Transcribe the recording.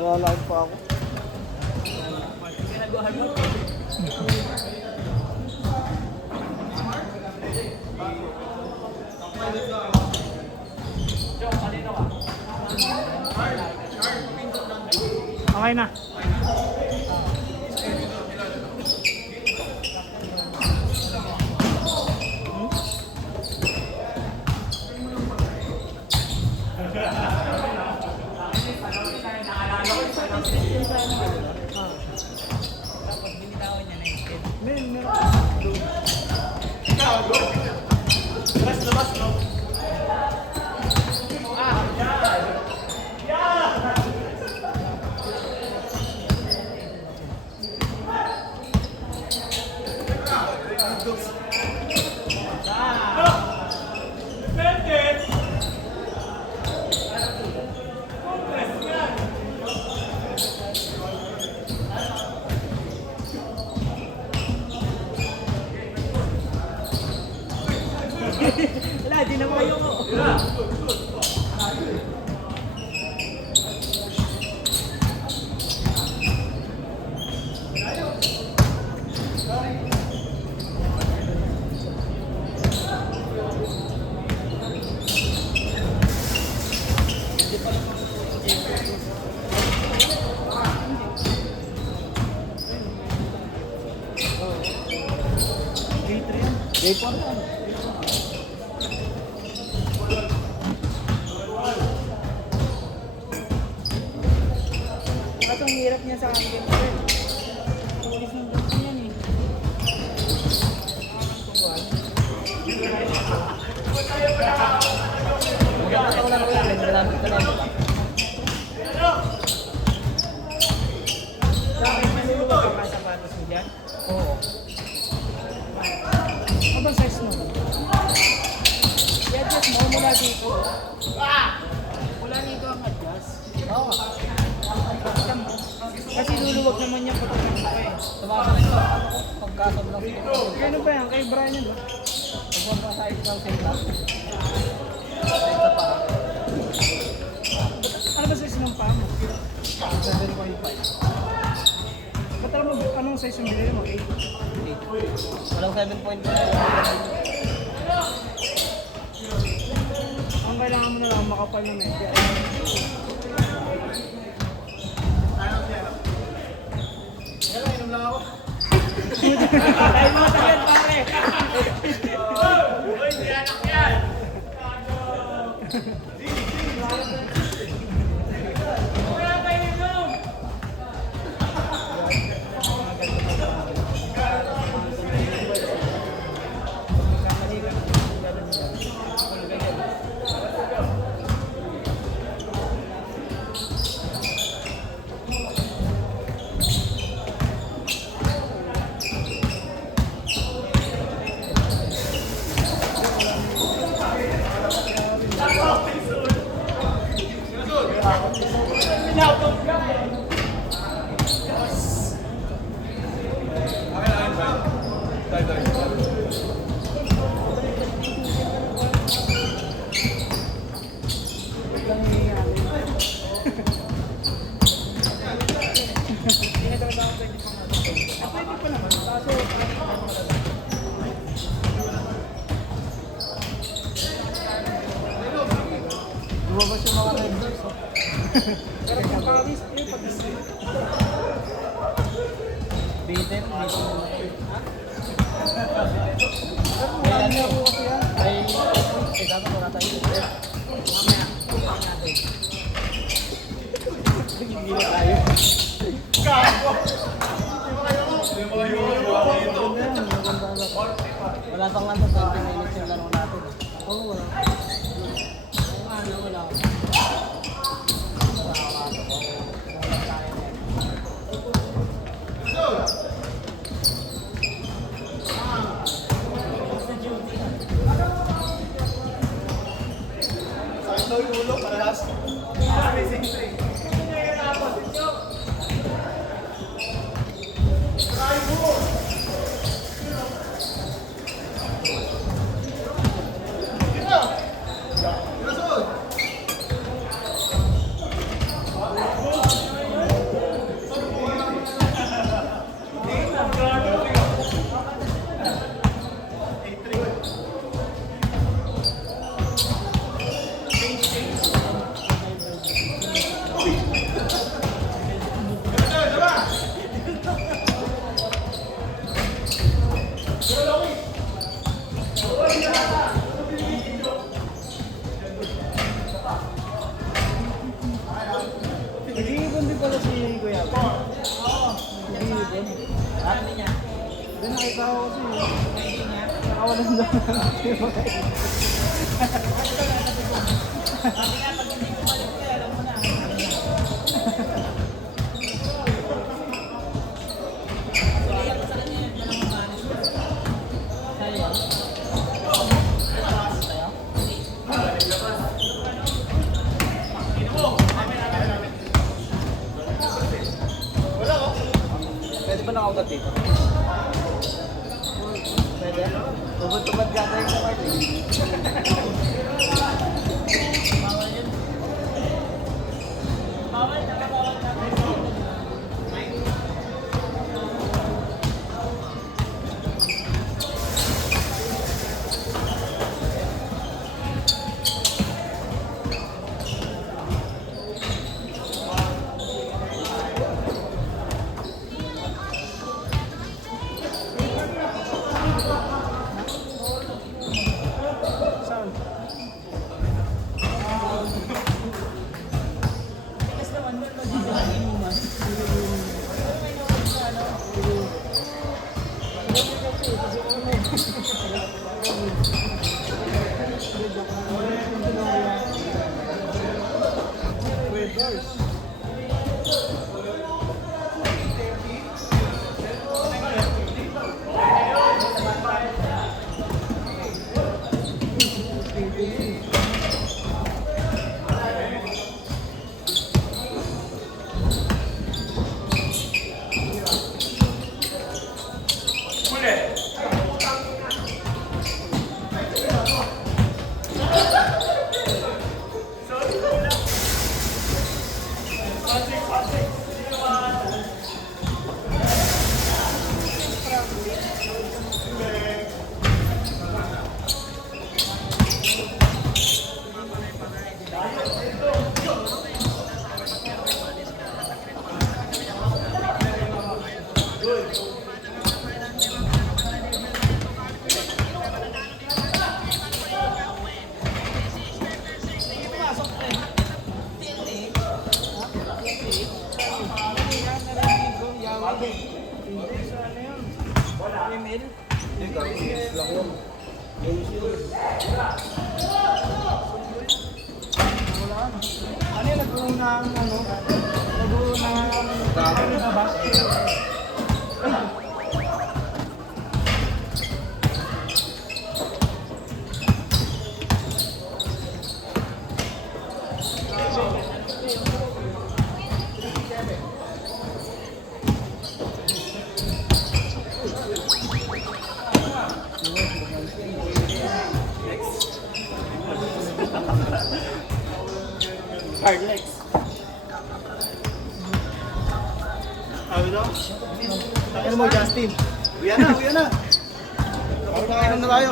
Nalalain pa ako. Ginagawa mo. Okay na. Tapos binitawan niya na yung skin. Wala, di na kayo ko. Day 4 yan. Kaso ang hirap niya sa akin. Pulis ng gusto niyan eh. Maganda ka lang ulit. Malamit ka lang. Bakit naluluwag ka pa sapatos mo dyan? Oo. Ano bang size mo? I-adjust mo mula dito. Mula dito ang adjust. Oo. Kasi luluwag naman niya pag ano pa eh. Tumakas ko. Pagkasab lang. Ano ba yan? Kay Brian yan ba? Pagkasab sa isang senta. Senta pa. Ano ba size ng paa mo? 7.5. Ba't alam mo anong size yung binili mo? 8? 8. Walang 7.5. Ang kailangan mo na lang makapal na medya. Ay, mga tagal pare! Uy, hindi anak yan! Wala tayo inom! Pwede pa naman. Kaso, Lumabas yung mga members. pero kung pawis, eh, pag Bitin. wala niya ako kasi yan. Ay, dapat wala tayo. Hindi na tayo. Wala pang ano, 20 minutes yung laro natin. Oo, wala. Wala. Nandun din pala si Kuya. Sabi niya, Doon nakita ko kasi. hindi niya. Nakawalan lang. Sabi nga, pag hindi ko balik ko, alam mo na. Kaya ko sa kanya yun, yan ang manis. Kaya. Pwede ba nakaugat dito? Pwede? Tubad-tubad ka tayo sa part eh. Bawal yun. Bawal, nakabawal na. Saan? Tigas naman, doon magiging inuman. Ano yung nag-uunang ano? Nag-uunang ba? Hard legs. Ano daw? Ano mo, Justin? Uyan na, uyan na. Kailan na tayo?